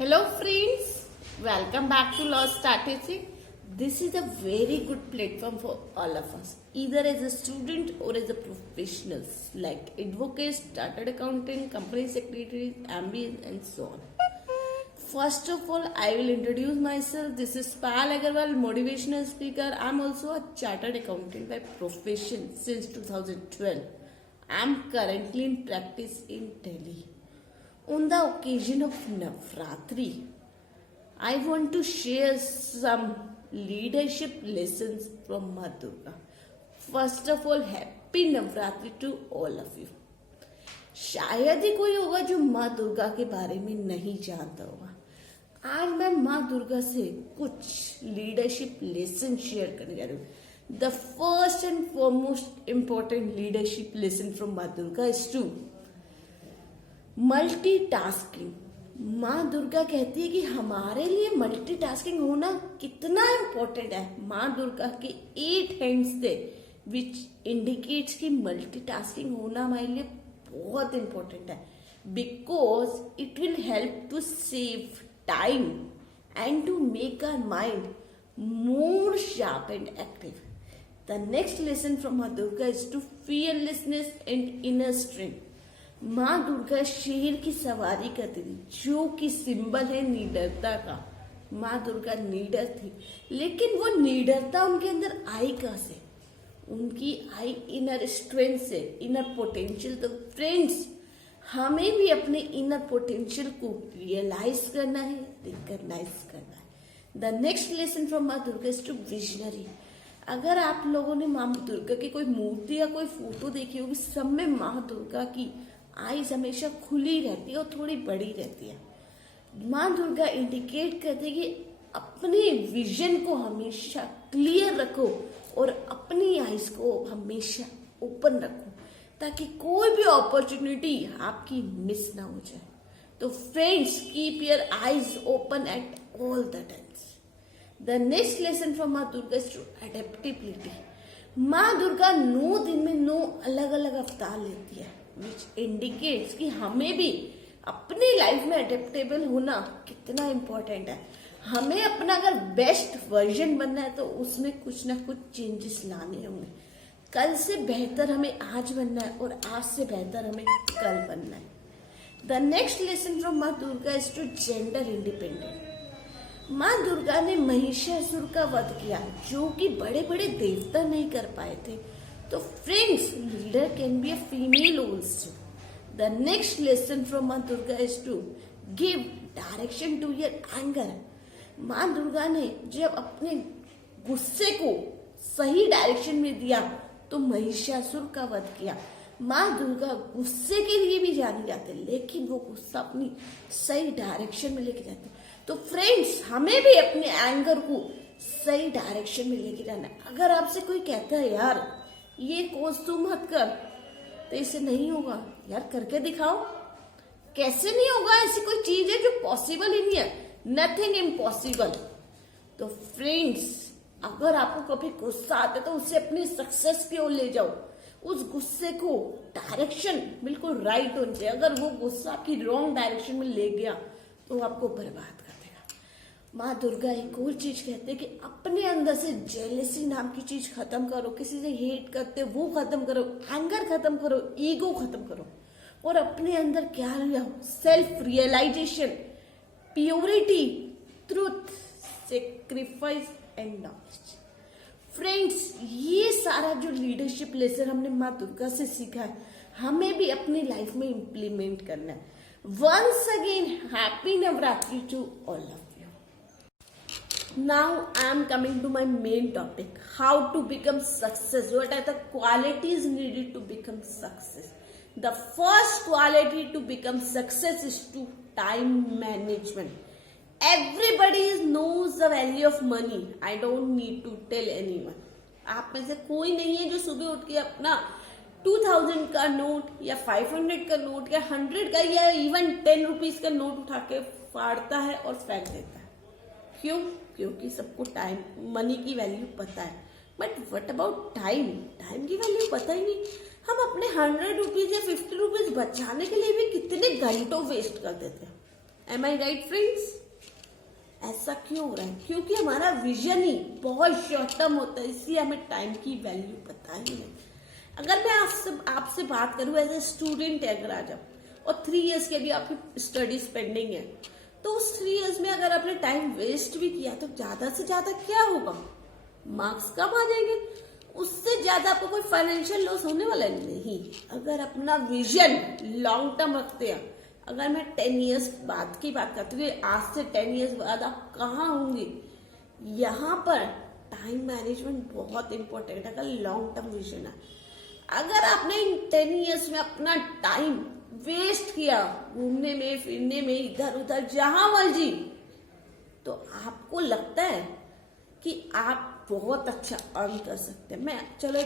Hello friends, welcome back to Law Strategy. This is a very good platform for all of us, either as a student or as a professionals like advocates, chartered accountant, company secretaries, MBAs and so on. First of all, I will introduce myself. This is Pal Agarwal, motivational speaker. I'm also a chartered accountant by profession since 2012. I'm currently in practice in Delhi. On the occasion of Navratri, I want to share some leadership lessons from Ma Durga. First of all, happy Navratri to all of you. शायद ही कोई होगा जो माँ दुर्गा के बारे में नहीं जानता होगा। आज मैं माँ दुर्गा से कुछ लीडरशिप लेसन शेयर करने जा रही हूँ। The first and foremost important leadership lesson from माँ दुर्गा इज टू मल्टीटास्किंग। माँ दुर्गा कहती है कि हमारे लिए मल्टीटास्किंग होना कितना इम्पोर्टेंट है। माँ दुर्गा के 8 हैंड्स थे विच इंडिकेट्स कि मल्टीटास्किंग होना हमारे लिए बहुत इम्पोर्टेंट है, because it will help to save time and to make our mind more sharp and active. The next lesson from माँ Durga is to fearlessness and inner strength. माँ दुर्गा शेर की सवारी करती थी, जो कि सिंबल है निडरता का। माँ दुर्गा निडर थी, लेकिन वो निडरता उनके अंदर आई कहाँ से? उनकी आई इनर स्ट्रेंथ से, इनर पोटेंशियल। तो फ्रेंड्स, हमें भी अपने इनर पोटेंशियल को रियलाइज करना है, रिकॉग्नाइज करना है। द नेक्स्ट लेसन फ्रॉम माँ दुर्गा इज टू विजनरी। अगर आप लोगों ने माँ दुर्गा की कोई मूर्ति या कोई फोटो देखी होगी, सब में माँ दुर्गा की आईज हमेशा खुली रहती है और थोड़ी बड़ी रहती है। माँ दुर्गा इंडिकेट करती है कि अपने विजन को हमेशा क्लियर रखो और अपनी आईज को हमेशा ओपन रखो, ताकि कोई भी अपॉर्चुनिटी आपकी मिस ना हो जाए। तो friends, keep your eyes open at all the times. The next lesson from माँ दुर्गा इज टू एडेप्टेबिलिटी। माँ दुर्गा 9 दिन में 9 अलग अलग अवतार लेती है, विच इंडिकेट्स कि हमें भी अपनी लाइफ में अडेप्टेबल होना कितना इम्पोर्टेंट है। हमें अपना अगर बेस्ट वर्जन बनना है तो उसमें कुछ ना कुछ चेंजेस लाने होंगे। कल से बेहतर हमें आज बनना है और आज से बेहतर हमें कल बनना है। द नेक्स्ट लेसन फ्रॉम माँ Durga is to gender independent. Maa Durga ने महिषासुर का वध किया, जो कि बड़े बड़े देवता नहीं कर पाए थे। तो friends, leader can be a female also. The next lesson from माँ Durga is to give direction to your anger. माँ दुर्गा ने जब अपने गुस्से को सही डायरेक्शन में दिया तो महिषासुर का वध किया। माँ दुर्गा गुस्से के लिए भी जानी जाती है, लेकिन वो गुस्सा अपनी सही डायरेक्शन में लेके जाती है। तो फ्रेंड्स, हमें भी अपने एंगर को सही डायरेक्शन में लेके जाना है। अगर आपसे कोई कहता है यार ये कोर्स तू मत कर, तो इसे नहीं होगा, यार करके दिखाओ। कैसे नहीं होगा? ऐसी कोई चीज है जो पॉसिबल ही नहीं है। Nothing impossible. तो फ्रेंड्स, अगर आपको कभी गुस्सा आता है तो उसे अपनी सक्सेस की ओर ले जाओ। उस गुस्से को डायरेक्शन बिल्कुल राइट होनी चाहिए। अगर वो गुस्सा आपकी रॉन्ग डायरेक्शन में ले गया तो आपको बर्बाद कर देगा। माँ दुर्गा एक और चीज कहते हैं कि अपने अंदर से जेलेसी नाम की चीज खत्म करो। किसी से हेट करते वो खत्म करो, एंगर खत्म करो, ईगो खत्म करो और अपने अंदर क्या लाओ? Self realisation, purity, truth, sacrifice and knowledge. Friends, ये सारा जो लीडरशिप लेसन हमने माँ दुर्गा से सीखा है, हमें भी अपनी लाइफ में इम्प्लीमेंट करना है। Once again, happy Navratri to all of you. Now I am coming to my main topic, how to become success. What are the qualities needed to become success? The first quality to become success is to time management. Everybody knows the value of money. I don't need to tell anyone. आप में से कोई नहीं है जो सुबह उठ के अपना 2000 का नोट या 500 का नोट या 100 का या इवन 10 रुपीज का नोट उठा के फाड़ता है और फेंक देता है। क्यों? क्योंकि सबको टाइम, मनी की वैल्यू पता है, but what about time? Time की वैल्यू पता ही नहीं। हम अपने 100 रुपीज या 50 रुपीज बचाने के लिए भी कितने घंटों वेस्ट कर देते हैं। एम आई राइट फ्रेंड्स? ऐसा क्यों हो रहा है? क्योंकि हमारा विजन ही बहुत शॉर्ट टर्म होता है, इसलिए हमें टाइम की वैल्यू पता ही नहीं। अगर मैं आपसे बात करूं एज ए स्टूडेंट है, अगर आज आप और 3 इयर्स के भी आपकी स्टडी पेंडिंग है, तो उस 3 इयर्स में अगर आपने टाइम वेस्ट भी किया तो ज्यादा से ज्यादा क्या होगा? मार्क्स कम आ जाएंगे, उससे ज्यादा आपको कोई फाइनेंशियल लॉस होने वाला नहीं। अगर अपना विजन लॉन्ग टर्म रखते हैं, अगर मैं 10 इयर्स बाद की बात करती हूँ, आज से 10 इयर्स बाद आप कहाँ होंगे, यहाँ पर टाइम मैनेजमेंट बहुत इंपॉर्टेंट है। अगर लॉन्ग टर्म विजन है, अगर आपने इन 10 इयर्स में अपना टाइम वेस्ट किया घूमने में, फिरने में, इधर उधर जहां मर्जी, तो आपको लगता है कि आप बहुत अच्छा अर्न कर सकते हैं। मैं चलो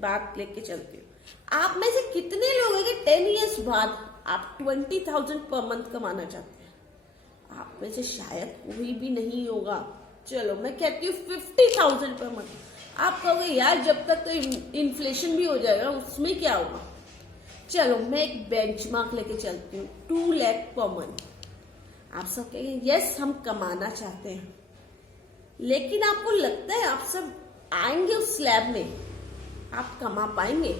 बात लेके चलती हूँ। आप में से कितने लोग हैं कि 10 इयर्स बाद आप 20,000 पर मंथ कमाना चाहते हैं? आप में से शायद कोई भी नहीं होगा। चलो मैं कहती हूँ 50,000 पर मंथ। आप कहोगे यार जब तक तो इन्फ्लेशन भी हो जाएगा, उसमें क्या होगा? चलो मैं एक बेंचमार्क लेके चलती हूँ, 2 लाख पर मंथ। आप सब कहेंगे यस हम कमाना चाहते हैं, लेकिन आपको लगता है आप सब आएंगे उस स्लैब में, आप कमा पाएंगे?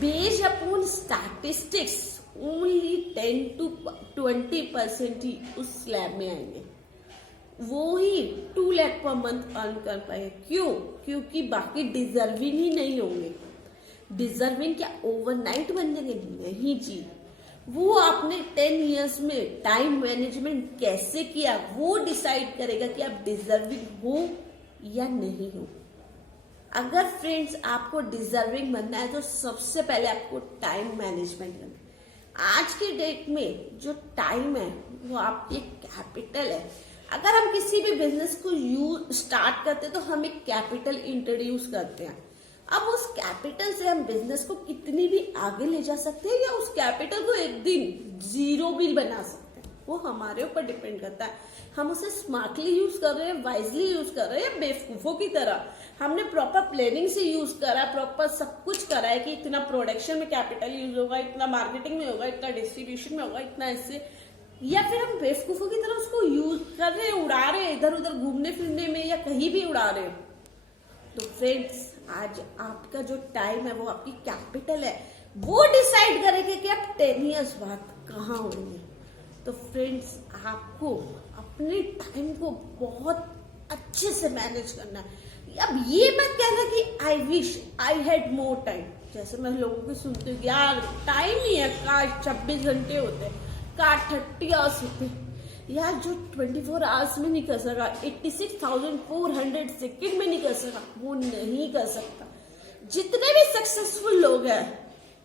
Based upon statistics only 10 to 20% ही उस स्लैब में आएंगे, वो ही 2 लाख पर मंथ अर्न कर पाएंगे। क्यों? क्योंकि बाकी डिजर्विंग ही नहीं होंगे। डिजर्विंग क्या ओवरनाइट बन जाएंगे? नहीं जी, वो आपने 10 इयर्स में टाइम मैनेजमेंट कैसे किया वो डिसाइड करेगा कि आप डिजर्विंग हो या नहीं हो। अगर फ्रेंड्स आपको डिजर्विंग बनना है तो सबसे पहले आपको टाइम मैनेजमेंट करना है। आज के डेट में जो टाइम है वो आपकी कैपिटल है। अगर हम किसी भी बिजनेस को स्टार्ट करते हैं तो हम एक कैपिटल इंट्रोड्यूस करते हैं। अब उस कैपिटल से हम बिजनेस को कितनी भी आगे ले जा सकते हैं या उस कैपिटल को एक दिन जीरो भी बना सकते हैं, वो हमारे ऊपर डिपेंड करता है। हम उसे स्मार्टली यूज कर रहे हैं, वाइजली यूज कर रहे हैं, या बेवकूफों की तरह हमने प्रॉपर प्लानिंग से यूज करा, प्रॉपर सब कुछ करा है कि इतना प्रोडक्शन में कैपिटल यूज होगा, इतना मार्केटिंग में होगा, इतना डिस्ट्रीब्यूशन में होगा, इतना ऐसे, या फिर हम बेवकूफों की तरह उसको यूज कर रहे हैं, उड़ा रहे हैं इधर उधर घूमने फिरने में या कहीं भी उड़ा रहे हैं। तो फ्रेंड्स आज आपका जो टाइम है वो आपकी कैपिटल है, वो डिसाइड करेगा कि आप 10 इयर्स बाद कहाँ होंगे। तो फ्रेंड्स आपको अपने टाइम को बहुत अच्छे से मैनेज करना है। अब ये मत कहना कि I wish I had more time. जैसे मैं लोगों को सुनती हूँ यार टाइम ही है, काश 26 घंटे होते, काश 30 आवर्स होते। यार जो 24 आवर्स में नहीं कर सका, 86,400 सेकेंड में नहीं कर सका, वो नहीं कर सकता। जितने भी सक्सेसफुल लोग हैं,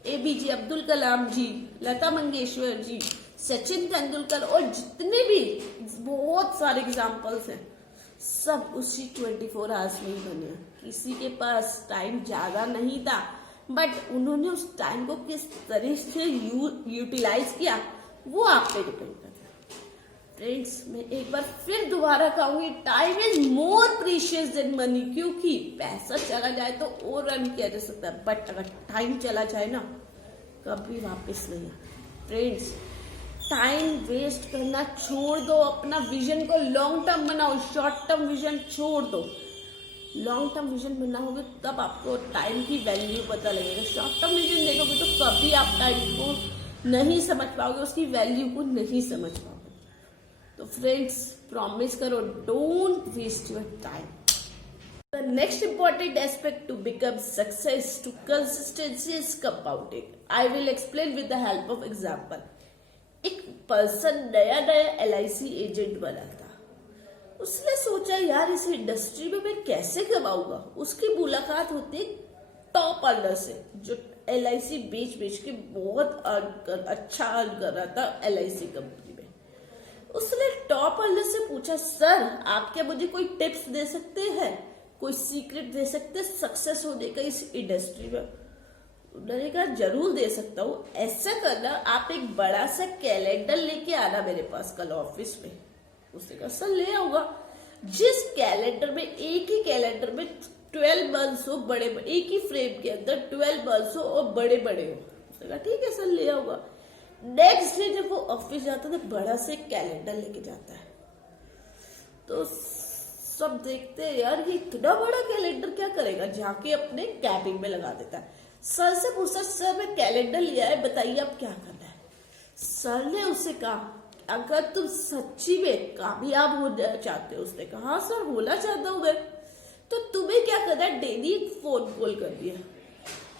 ABJ अब्दुल कलाम जी, लता मंगेशकर जी, सचिन तेंदुलकर और जितने भी बहुत सारे एग्जाम्पल्स हैं, सब उसी 24 आवर्स में ही बने हैं। किसी के पास टाइम ज्यादा नहीं था, बट उन्होंने उस टाइम को किस तरह से यूटिलाइज किया वो आप पे डिपेंड करता है। फ्रेंड्स मैं एक बार फिर दोबारा कहूंगी, time is more precious than money. क्योंकि पैसा चला जाए तो और रन किया जा सकता है, बट अगर टाइम चला जाए ना, कभी वापस नहीं आता। फ्रेंड्स टाइम वेस्ट करना छोड़ दो, अपना विजन को लॉन्ग टर्म बनाओ, शॉर्ट टर्म विजन छोड़ दो। लॉन्ग टर्म विजन बनाओगे तब आपको टाइम की वैल्यू पता लगेगा। शॉर्ट टर्म विजन देखोगे तो कभी आप टाइम को नहीं समझ पाओगे, उसकी वैल्यू को नहीं समझ पाओगे। तो फ्रेंड्स प्रॉमिस करो, don't waste your time. The next important aspect to become success to consistency is compounding. I will explain with the help of example. एक पर्सन नया LIC एजेंट बना था। उसने सोचा यार इस इंडस्ट्री में मैं कैसे कमाऊंगा। उसकी मुलाकात होती टॉप अर्नर से, जो LIC बेच के बहुत अच्छा अर्न कर रहा था LIC कंपनी में। उसने टॉप अर्नर से पूछा, सर आप क्या मुझे कोई टिप्स दे सकते हैं, कोई सीक्रेट दे सकते हैं सक्सेस होने का इस इंडस्ट्री में? उन्होंने कहा जरूर दे सकता हूँ। ऐसा करना, आप एक बड़ा सा कैलेंडर लेके आना मेरे पास कल ऑफिस में। उसने कहा सर ले आऊंगा। जिस कैलेंडर में, एक ही कैलेंडर में 12 मंथ्स हो, बड़े एक ही फ्रेम के अंदर 12 मंथ्स हो और बड़े बड़े हो। उसने कहा ठीक है सर ले आऊंगा। नेक्स्ट डे जब वो ऑफिस जाता है तो बड़ा से कैलेंडर लेके जाता है। तो सब देखते हैं यार ये इतना बड़ा कैलेंडर क्या करेगा, जाके अपने कैबिन में लगा देता है। सर से पूछता, सर मैं कैलेंडर लिया है, बताइए अब क्या करना है। सर ने उससे कहा अगर तुम सच्ची में कामयाब होना चाहते हो, उसने कहा हाँ सर होना चाहता हूं मैं, तो तुम्हें क्या करना है, डेली एक फोन कॉल कर दिया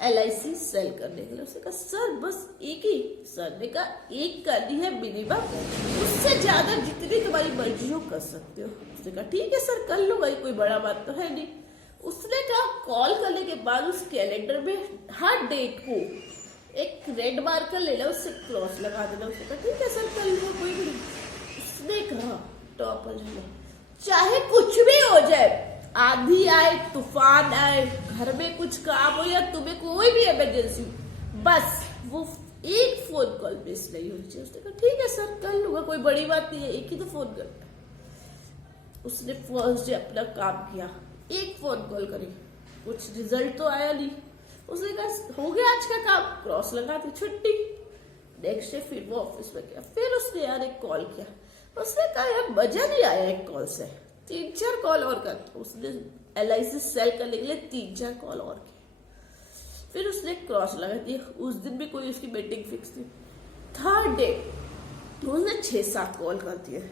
LIC सेल करने के लिए। उसने कहा सर बस एक ही। सर ने कहा एक करनी है मिनिमम, उससे ज्यादा जितनी तुम्हारी मर्जी हो कर सकते हो। उसने कहा ठीक है सर कर लो भाई, कोई बड़ा बात तो है नहीं। उसने कहा कॉल करने के बाद उस कैलेंडर में हर डेट को एक रेड मार्कर ले लो, उससे क्रॉस लगा देना। उसने कहा ठीक है सर कर लो कोई भी। उसने कहा टॉपर चाहे कुछ भी हो जाए, आंधी आए तूफान आए, घर में कुछ काम हो या तुम्हें कोई भी इमरजेंसी, बस वो एक फोन कॉल मिस नहीं होनी चाहिए। उसने कहा ठीक है सर कर लूंगा, कोई बड़ी बात नहीं है, एक ही तो फोन करना है। उसने फर्स्ट डे अपना काम किया, एक फोन कॉल करी, कुछ रिजल्ट तो आया नहीं। उसने कहा हो गया आज का काम, क्रॉस लगा दी, छुट्टी। नेक्स्ट डे फिर वो ऑफिस में गया, फिर उसने यार एक कॉल किया। उसने कहा यार मजा नहीं आया एक कॉल से, 3-4 कॉल और कर। उसने LIC सेल करने के लिए 3-4 कॉल और किए, फिर उसने क्रॉस लगा दिया। उस दिन भी कोई उसकी मीटिंग फिक्स थी। थर्ड डे उसने 6-7 कॉल कर दिए,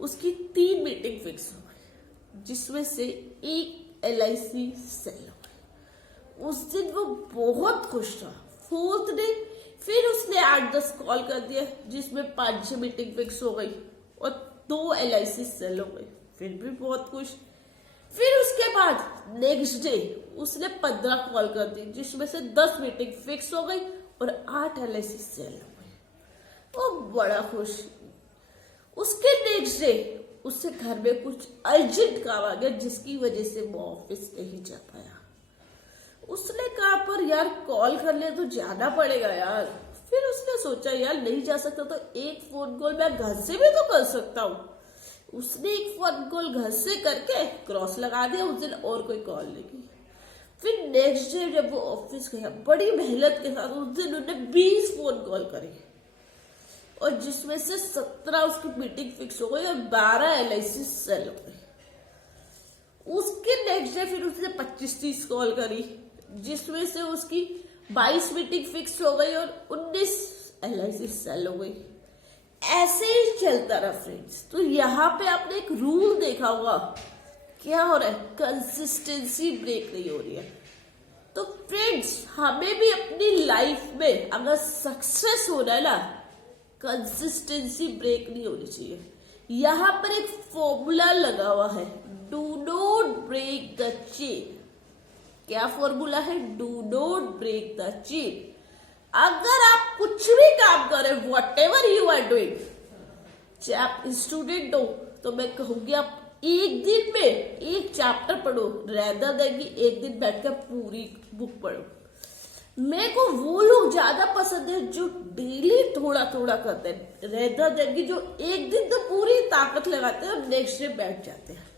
उसकी 3 मीटिंग फिक्स हो गई, जिसमें से एक LIC सेल हो गई। उस दिन वो बहुत खुश था। फोर्थ डे फिर उसने 8-10 कॉल कर दिया, जिसमें 5-6 मीटिंग फिक्स हो गई और 2 LIC सेल हो गई, फिर भी बहुत खुश। फिर उसके बाद नेक्स्ट डे उसने 15 कॉल कर दी, जिसमें से 10 मीटिंग फिक्स हो गई और 8 LIC सेल हो गई। वो बड़ा खुश। उसके नेक्स्ट डे उससे घर में कुछ अर्जेंट काम आ गया, जिसकी वजह से वो ऑफिस नहीं जा पाया। उसने कहा पर यार कॉल करने तो जाना पड़ेगा यार। फिर उसने सोचा यार नहीं जा सकता तो एक फोन कॉल मैं घर से भी तो कर सकता हूँ। उसने एक फोन कॉल घर से करके क्रॉस लगा दिया, उस दिन और कोई कॉल नहीं की। फिर नेक्स्ट डे जब वो ऑफिस गया, बड़ी मेहनत के साथ उस दिन उन्होंने 20 फोन कॉल करी और जिसमें से 17 उसकी मीटिंग फिक्स हो गई और 12 LIC सेल हो गई। उसके नेक्स्ट डे फिर उसने 25-30 कॉल करी, जिसमें से उसकी 22 मीटिंग फिक्स हो गई और 19 LIC सेल हो गई। ऐसे ही चलता रहा फ्रेंड्स। तो यहाँ पे आपने एक रूल देखा होगा, क्या हो रहा है, कंसिस्टेंसी ब्रेक नहीं हो रही है। तो फ्रेंड्स हमें भी अपनी लाइफ में अगर सक्सेस होना है ना, कंसिस्टेंसी ब्रेक नहीं होनी चाहिए। यहाँ पर एक फॉर्मूला लगा हुआ है, do not break the chain. क्या फॉर्मूला है, do not break the chain. अगर आप कुछ भी काम करें, whatever you are doing, चाहे आप स्टूडेंट हो तो मैं कहूंगी आप एक दिन में एक चैप्टर पढ़ो, रेदर देन कि एक दिन बैठकर पूरी बुक पढ़ो। मेरे को वो लोग ज्यादा पसंद है जो डेली थोड़ा थोड़ा करते हैं, रेदर देन कि जो एक दिन तो पूरी ताकत लगाते हैं और नेक्स्ट डे बैठ जाते हैं।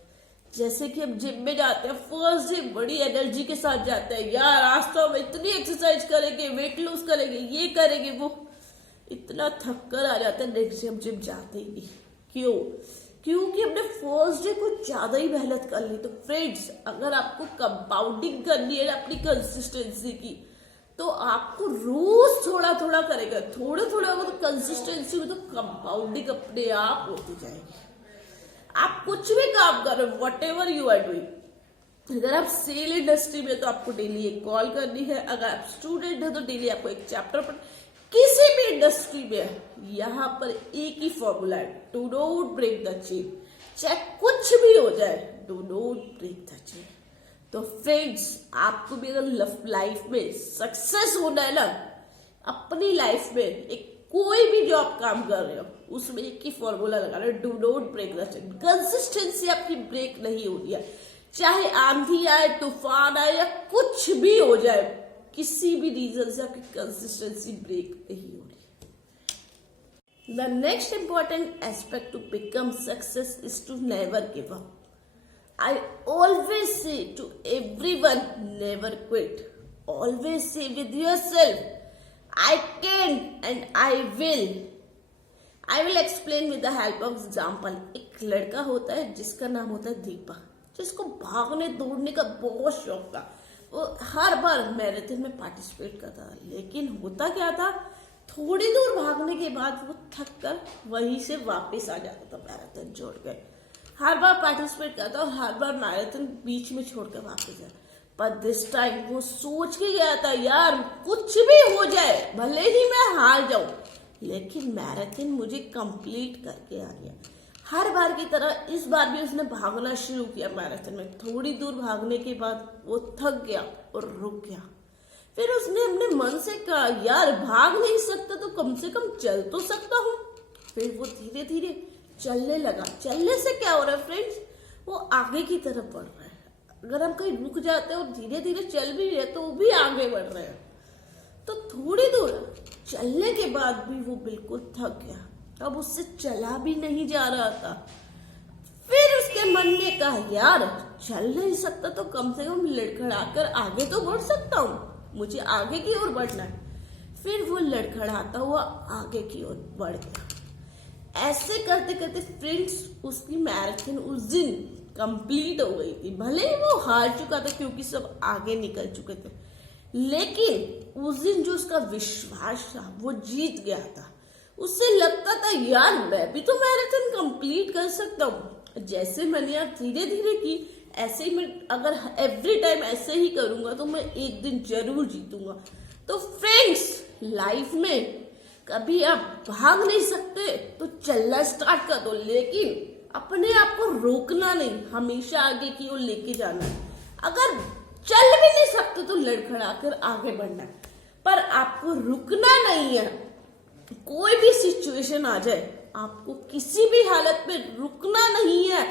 जैसे कि हम जिम में जाते हैं, फर्स्ट डे बड़ी एनर्जी के साथ जाते हैं, यार आज तो हम इतनी एक्सरसाइज करेंगे, वेट लूज करेंगे, ये करेंगे वो, इतना थक कर आ जाता है, नेक्स्ट डे हम जिम जाते ही नहीं। क्यों? क्योंकि हमने फर्स्ट डे कुछ ज्यादा ही मेहनत कर ली। तो फ्रेंड्स अगर आपको कंपाउंडिंग करनी है अपनी कंसिस्टेंसी की, तो आपको रोज थोड़ा थोड़ा करेगा, थोड़ा थोड़ा वो तो कंसिस्टेंसी में तो कंपाउंडिंग अपने आप होती जाएगी। आप कुछ भी काम कर रहे हो, whatever you are doing. अगर आप सेल इंडस्ट्री में तो आपको डेली एक कॉल करनी है, अगर आप स्टूडेंट हो तो डेली आपको एक चैप्टर पढ़, किसी भी इंडस्ट्री में यहाँ पर एक ही फॉर्मूला है, do not break the chain. चाहे कुछ भी हो जाए, do not break the chain. तो फ्रेंड्स आपको भी अगर लाइफ में सक्सेस होना है ना, अपनी लाइफ में एक कोई भी जो आप काम कर रहे हो उसमें एक ही फॉर्मूला लगा रहे हो, do not break the chain. Consistency आपकी ब्रेक नहीं हो रही है, चाहे आंधी आए, तूफान आए या कुछ भी हो जाए, किसी भी रीजन से आपकी कंसिस्टेंसी ब्रेक नहीं हो रही। The next important aspect to become success is to never give up. I always say to everyone, never quit. Always say with yourself, I can and I will. I will explain with the help of example. एक लड़का होता है जिसका नाम होता है दीपक, जिसको भागने दौड़ने का बहुत शौक था। वो हर बार मैराथन में पार्टिसिपेट करता था, लेकिन होता क्या था, थोड़ी दूर भागने के बाद वो थक कर वहीं से वापस आ जाता था मैराथन छोड़ कर। हर बार पार्टिसिपेट करता और हर बार मैराथन बीच में छोड़कर वापस आया। पर दिस टाइम वो सोच के गया था, यार कुछ भी हो जाए, भले ही मैं हार जाऊं, लेकिन मैराथन मुझे कंप्लीट करके आ गया। हर बार की तरह इस बार भी उसने भागना शुरू किया मैराथन में। थोड़ी दूर भागने के बाद वो थक गया और रुक गया। फिर उसने अपने मन से कहा, यार भाग नहीं सकता तो कम से कम चल तो सकता हूँ। फिर वो धीरे धीरे चलने लगा। चलने से क्या हो रहा है फ्रेंड्स, वो आगे की तरफ बढ़ रहा है। अगर हम कहीं रुक जाते हैं और धीरे धीरे चल भी रहे तो वो भी आगे बढ़ रहे हैं। तो थोड़ी दूर चलने के बाद भी वो बिल्कुल थक गया। अब उससे चला भी नहीं जा रहा था। फिर उसके मन ने कहा, यार चल नहीं सकता तो कम से कम लड़खड़ाकर आगे तो बढ़ सकता हूँ, मुझे आगे की ओर बढ़ना है। फिर वो लड़खड़ाता हुआ आगे की ओर बढ़ गया। ऐसे करते करते फ्रेंड्स उसकी मैराथन उस दिन कंप्लीट हो गई थी। भले ही वो हार चुका था क्योंकि सब आगे निकल चुके थे, लेकिन उस दिन जो उसका विश्वास था वो जीत गया था। उससे लगता था, यार मैं भी तो मैराथन कंप्लीट कर सकता हूँ। जैसे मैंने यार धीरे धीरे की, ऐसे ही मैं अगर एवरी टाइम ऐसे ही करूंगा तो मैं एक दिन जरूर जीतूंगा। तो फ्रेंड्स लाइफ में कभी आप भाग नहीं सकते तो चलना स्टार्ट कर दो, लेकिन अपने आप को रोकना नहीं, हमेशा आगे की ओर लेके जाना है। अगर चल भी नहीं सकते तो लड़खड़ाकर आगे बढ़ना है, पर आपको रुकना नहीं है। कोई भी सिचुएशन आ जाए, आपको किसी भी हालत में रुकना नहीं है।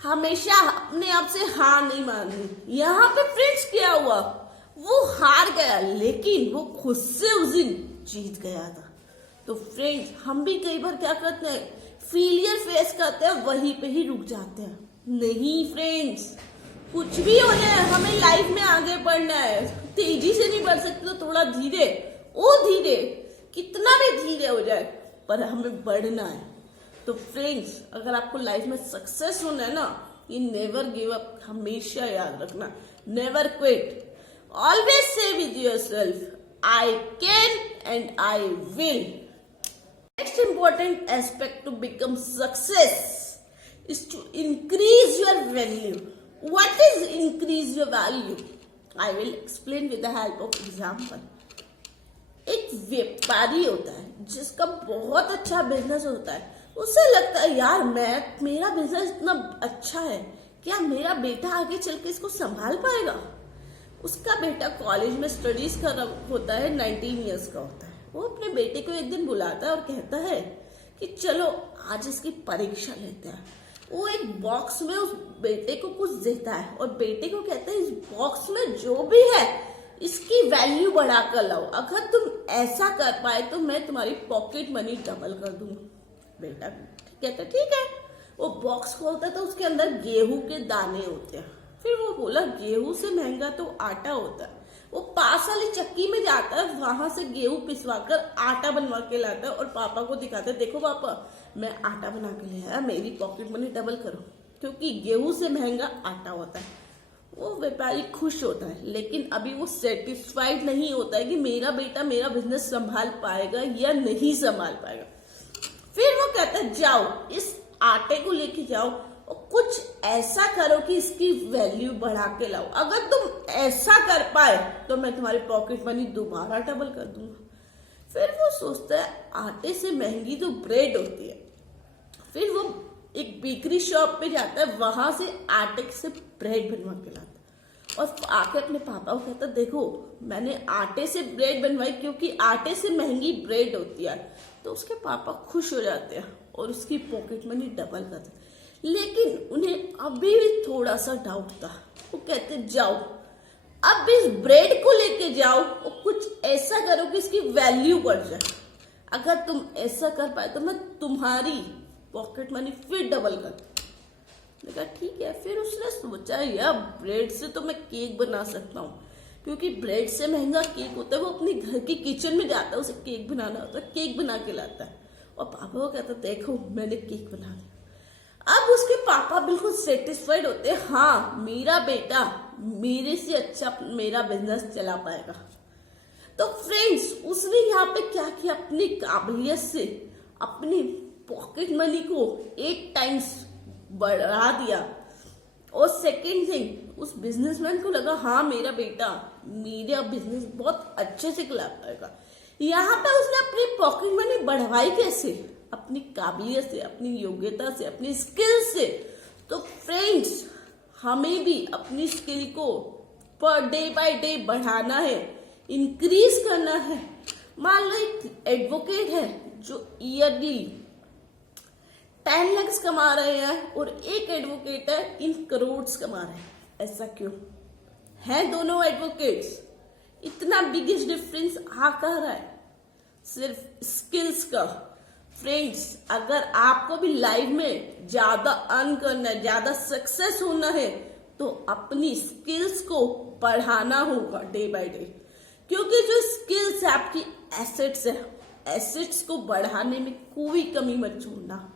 हमेशा अपने आप से हार नहीं माननी। यहाँ पे फ्रेंड्स क्या हुआ, वो हार गया लेकिन वो खुद से उस दिन जीत गया था। तो फ्रेंड्स हम भी कई बार क्या करते हैं, फेलियर फेस करते हैं, वहीं पे ही रुक जाते हैं। नहीं फ्रेंड्स, कुछ भी हो जाए हमें लाइफ में आगे बढ़ना है। तेजी से नहीं बढ़ सकते तो थोड़ा धीरे, ओ धीरे, कितना भी धीरे हो जाए पर हमें बढ़ना है। तो फ्रेंड्स अगर आपको लाइफ में सक्सेस होना है ना, ये नेवर गिव अप, हमेशा याद रखना, never quit, always say with yourself, I can and I will. Next important aspect to become success is to increase your value. What is increase your value? I will explain with the help of example. एक व्यापारी होता है जिसका बहुत अच्छा business होता है। उसे लगता है, यार मेरा बिजनेस इतना अच्छा है, क्या मेरा बेटा आगे चल के इसको संभाल पाएगा? उसका बेटा कॉलेज में स्टडीज कर रहा होता है, 19 ईयर्स का होता है। वो अपने बेटे को एक दिन बुलाता है और कहता है कि चलो आज इसकी परीक्षा लेते हैं। वो एक बॉक्स में उस बेटे को कुछ देता है और बेटे को कहता है, इस बॉक्स में जो भी है इसकी वैल्यू बढ़ा कर लाओ। अगर तुम ऐसा कर पाए तो मैं तुम्हारी पॉकेट मनी डबल कर दूंगा। बेटा कहता ठीक है। वो बॉक्स खोलता है तो उसके अंदर गेहूं के दाने होते हैं। फिर वो बोला, गेहूं से महंगा तो आटा होता है। वो पास वाली चक्की में जाता है, वहां से गेहूं पिसवा कर आटा बनवा के लाता है और पापा को दिखाता है, देखो पापा मैं आटा बना के ले आया, मेरी पॉकेट मनी डबल करो, क्योंकि गेहूं से महंगा आटा होता है। वो व्यापारी खुश होता है, लेकिन अभी वो सेटिस्फाइड नहीं होता है कि मेरा बेटा मेरा बिजनेस संभाल पाएगा या नहीं संभाल पाएगा। फिर वो कहता है, जाओ इस आटे को लेके जाओ और कुछ ऐसा करो कि इसकी वैल्यू बढ़ा के लाओ। अगर तुम ऐसा कर पाए तो मैं तुम्हारी पॉकेट मनी दोबारा डबल कर दूंगा। फिर वो सोचता है, आटे से महंगी तो ब्रेड होती है। फिर वो एक बेकरी शॉप पे जाता है, वहां से आटे से ब्रेड बनवा के लाता है और आके अपने पापा को कहता, देखो मैंने आटे से ब्रेड बनवाई क्योंकि आटे से महंगी ब्रेड होती है। तो उसके पापा खुश हो जाते हैं और उसकी पॉकेट मनी डबल कर देते। लेकिन उन्हें अभी भी थोड़ा सा डाउट था। वो कहते, जाओ अब इस ब्रेड को लेके जाओ और कुछ ऐसा करो कि इसकी वैल्यू बढ़ जाए। अगर तुम ऐसा कर पाए तो मैं तुम्हारी पॉकेट मनी फिर डबल कर दूं। ठीक है। फिर उसने सोचा, यार ब्रेड से तो मैं केक बना सकता हूँ, क्योंकि ब्रेड से महंगा केक होता है, वो अपने घर की किचन में जाता है, उसे केक बनाना होता है, केक बना के लाता है और पापा को कहता है देखो मैंने केक बना दिया। अब उसके पापा बिल्कुल सेटिस्फाइड होते हैं, हाँ मेरा बेटा मेरे से अच्छा मेरा बिजनेस चला पाएगा। तो फ्रेंड्स उसने यहाँ पे क्या किया, अपनी काबिलियत से अपनी पॉकेट मनी को 8 टाइम्स बढ़ा दिया। और सेकेंड थिंग, उस बिजनेसमैन को लगा हाँ मेरा बेटा मेरा बिजनेस बहुत अच्छे से चला पाएगा। यहाँ पे उसने अपनी पॉकेट मनी बढ़वाई कैसे, अपनी काबिलियत से, अपनी योग्यता से, अपनी स्किल से। तो फ्रेंड्स हमें भी अपनी स्किल को पर डे बाय डे बढ़ाना है, इंक्रीज करना है। मान लो एक एडवोकेट है जो ईयरली 10 लाख कमा रहे हैं और एक एडवोकेट है इन करोड़ कमा रहे हैं, ऐसा क्यों है? दोनों एडवोकेट्स इतना बिगेस्ट डिफरेंस आ कह रहा है, सिर्फ स्किल्स का। फ्रेंड्स अगर आपको भी लाइफ में ज्यादा अर्न करना है, ज्यादा सक्सेस होना है, तो अपनी स्किल्स को बढ़ाना होगा डे बाय डे, क्योंकि जो स्किल्स है आपकी एसेट्स है, एसेट्स को बढ़ाने में कोई कमी मत छोड़ना।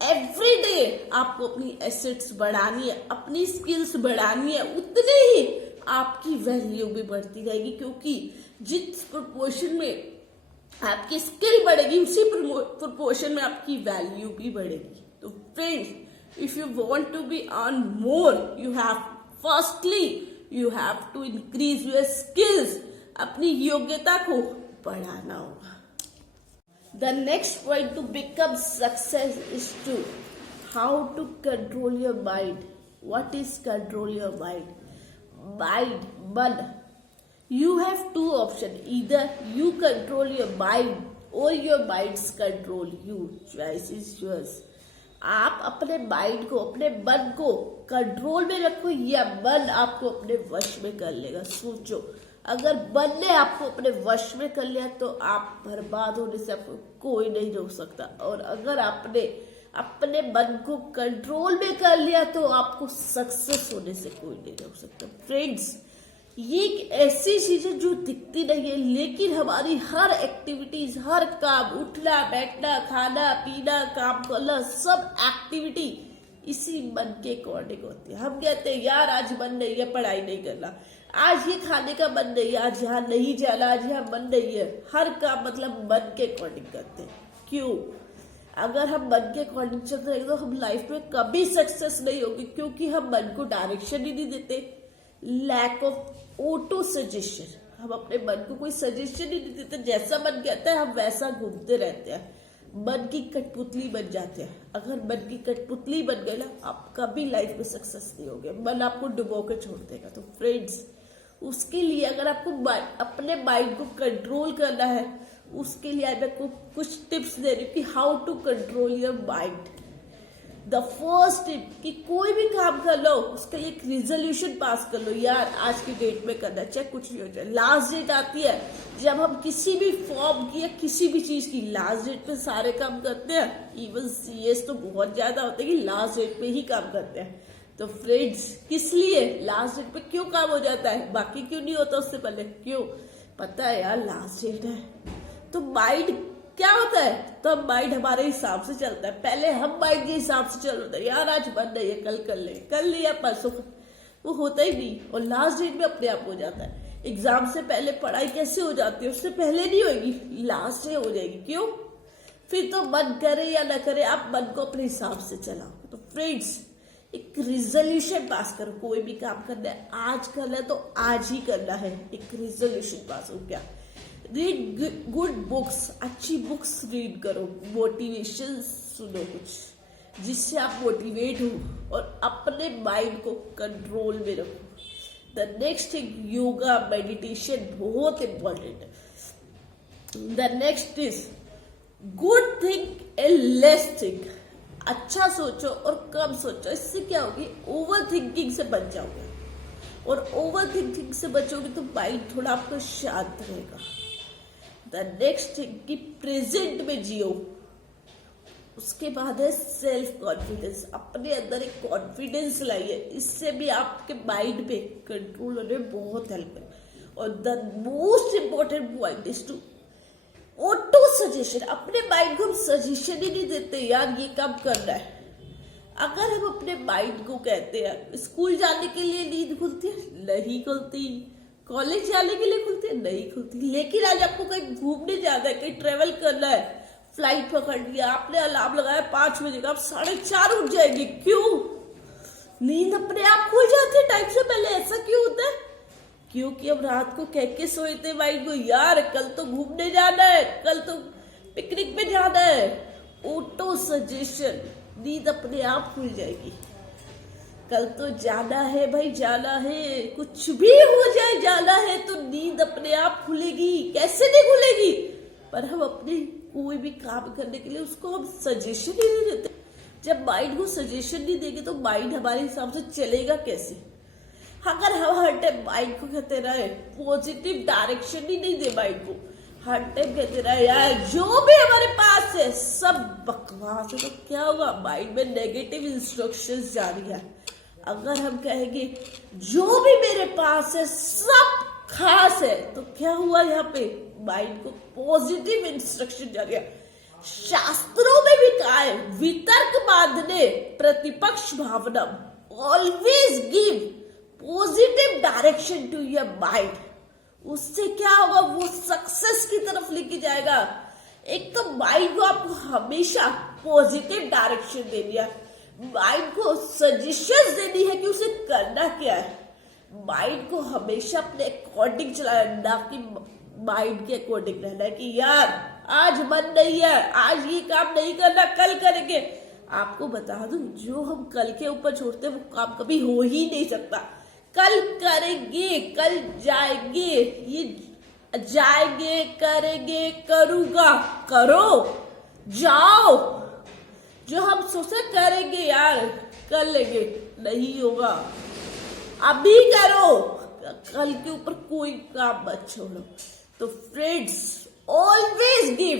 एवरी डे आपको अपनी एसेट्स बढ़ानी है, अपनी स्किल्स बढ़ानी है, उतने ही आपकी वैल्यू भी बढ़ती रहेगी, क्योंकि जिस प्रोपोर्शन में आपकी स्किल बढ़ेगी उसी प्रोपोर्शन में आपकी वैल्यू भी बढ़ेगी। तो friends if you want to be earn more you have firstly you have to increase your skills, अपनी योग्यता को बढ़ाना होगा। The next point to become success is to how to control your mind. What is control your mind? Mind. You have two options. Either you control your mind or your minds control you. Choice is yours. आप अपने mind को, अपने मन को control में रखो या मन आपको अपने वश में कर लेगा। सोचो, अगर मन ने आपको अपने वश में कर लिया तो आप बर्बाद होने से आपको कोई नहीं रोक सकता, और अगर आपने अपने मन को कंट्रोल में कर लिया तो आपको सक्सेस होने से कोई नहीं रोक सकता। फ्रेंड्स ये एक ऐसी चीज है जो दिखती नहीं है, लेकिन हमारी हर एक्टिविटीज, हर काम, उठना बैठना, खाना पीना, काम करना, सब एक्टिविटी इसी मन के अकॉर्डिंग होती है। हम कहते हैं यार आज मन नहीं है पढ़ाई नहीं करना, आज ये खाने का मन नहीं है, आज यहाँ नहीं जाना, आज यहाँ मन नहीं है। हर काम मतलब मन के अकॉर्डिंग करते हैं। क्यों? अगर हम मन के अकॉर्डिंग चलते रहेंगे तो हम लाइफ में कभी सक्सेस नहीं होगी, क्योंकि हम मन को डायरेक्शन ही नहीं देते। लैक ऑफ ऑटो सजेशन, हम अपने मन को कोई सजेशन ही नहीं देते, जैसा मन कहता है हम वैसा घूमते रहते हैं, मन की कठपुतली बन जाते हैं। अगर मन की कठपुतली बन गए ना आप कभी लाइफ में सक्सेस नहीं होगे, मन आपको डुबो के छोड़ देगा। तो फ्रेंड्स उसके लिए अगर आपको अपने माइंड को कंट्रोल करना है, उसके लिए मैं आपको कुछ टिप्स दे रही हूँ कि how to control your mind. The first tip कि कोई भी काम कर लो उसके लिए एक रिजोल्यूशन पास कर लो, यार आज की डेट में करना, चाहे कुछ भी हो जाए। लास्ट डेट आती है जब हम किसी भी फॉर्म की या किसी भी चीज की लास्ट डेट पे सारे काम करते हैं, इवन सीएस तो बहुत ज्यादा होते हैं कि लास्ट डेट पे ही काम करते हैं। तो फ्रेंड्स किस लिए लास्ट डेट पे क्यों काम हो जाता है, बाकी क्यों नहीं होता उससे पहले? क्यों? पता है यार लास्ट डेट है तो माइंड क्या होता है, तो माइंड हमारे हिसाब से चलता है। पहले हम माइंड के हिसाब से चल रहे हैं, यार आज बंद नहीं है कल कर ले, कल लिया परसों, वो होता ही नहीं और लास्ट डेट में अपने आप हो जाता है। एग्जाम से पहले पढ़ाई कैसे हो जाती है, उससे पहले नहीं होगी, लास्ट डे हो जाएगी। क्यों? फिर तो मन करे या ना करे आप मन को अपने हिसाब से चलाओ। तो फ्रेंड्स एक रिजोल्यूशन पास करो, कोई भी काम करना है आज करना है तो आज ही करना है, एक रिजोल्यूशन पास हो। क्या? रीड गुड बुक्स, अच्छी बुक्स रीड करो, मोटिवेशन सुनो कुछ जिससे आप मोटिवेट हो और अपने माइंड को कंट्रोल में रखो। The next thing yoga meditation बहुत इंपॉर्टेंट है। The next is good think and less think, अच्छा सोचो और कम सोचो। इससे क्या होगी, ओवर थिंकिंग से बच जाओगे, और ओवर थिंकिंग से बचोगे तो माइंड थोड़ा आपका शांत रहेगा। द नेक्स्ट थिंग कि प्रेजेंट में जियो। उसके बाद है सेल्फ कॉन्फिडेंस, अपने अंदर एक कॉन्फिडेंस लाइए, इससे भी आपके माइंड पे कंट्रोल होने में बहुत हेल्प है। और the most important point is to auto suggestion. अपने माइंड को हम सजेशन ही नहीं देते यार ये काम करना है। अगर हम अपने माइंड को कहते हैं स्कूल जाने के लिए नींद खुलती है, नहीं खुलती। कॉलेज जाने के लिए खुलती है, नहीं खुलती। लेकिन आज आपको कहीं घूमने जाना है, कहीं ट्रेवल करना है, फ्लाइट पकड़ लिया, आपने अलार्म लगाया 5 बजे का, आप 4:30 उठ जाएंगे। क्यों? नींद अपने आप खुल जाती है टाइम से पहले। ऐसा क्यों होता है? क्योंकि अब रात को कह के सोए थे माइंड को, यार कल तो घूमने जाना है, कल तो पिकनिक पे जाना है। ऑटो सजेशन, नींद अपने आप खुल जाएगी। कल तो जाना है भाई, जाना है, कुछ भी हो जाए जाना है, तो नींद अपने आप खुलेगी। कैसे नहीं खुलेगी? पर हम अपने कोई भी काम करने के लिए उसको हम सजेशन ही नहीं देते। जब माइंड को सजेशन नहीं देंगे तो माइंड हमारे हिसाब से चलेगा कैसे? अगर हम हर टाइम माइंड को कहते रहे, पॉजिटिव डायरेक्शन ही नहीं दे माइंड को, हर टाइम कहते रहे यार जो भी हमारे पास है सब बकवास है, तो क्या होगा? माइंड में नेगेटिव इंस्ट्रक्शंस जा रही है। अगर हम कहेंगे जो भी मेरे पास है सब खास है, तो क्या हुआ? यहाँ पे माइंड को पॉजिटिव इंस्ट्रक्शन जा रही है। शास्त्रों में भी कहा है, वितर्क बांधने प्रतिपक्ष भावना, always give positive direction to your mind. उससे क्या होगा? वो सक्सेस की तरफ लेके जाएगा। एक तो माइंड को आपको हमेशा पॉजिटिव डायरेक्शन देनी है, माइंड को सजेशंस देनी है कि उसे करना क्या है। माइंड को हमेशा अपने अकॉर्डिंग चलाना, ना कि माइंड के अकॉर्डिंग रहना है कि यार आज मन नहीं है, आज ये काम नहीं करना, कल करेंगे। आपको बता दूं, जो हम कल के ऊपर छोड़ते हैं वो काम कभी हो ही नहीं सकता। कल करेंगे, कल जाएंगे, ये जाएंगे, करेंगे, करूंगा, करो, जाओ। जो हम सोचे करेंगे यार कर लेंगे, नहीं होगा। अभी करो, कल के ऊपर कोई काम मत छोड़ो। तो friends, always give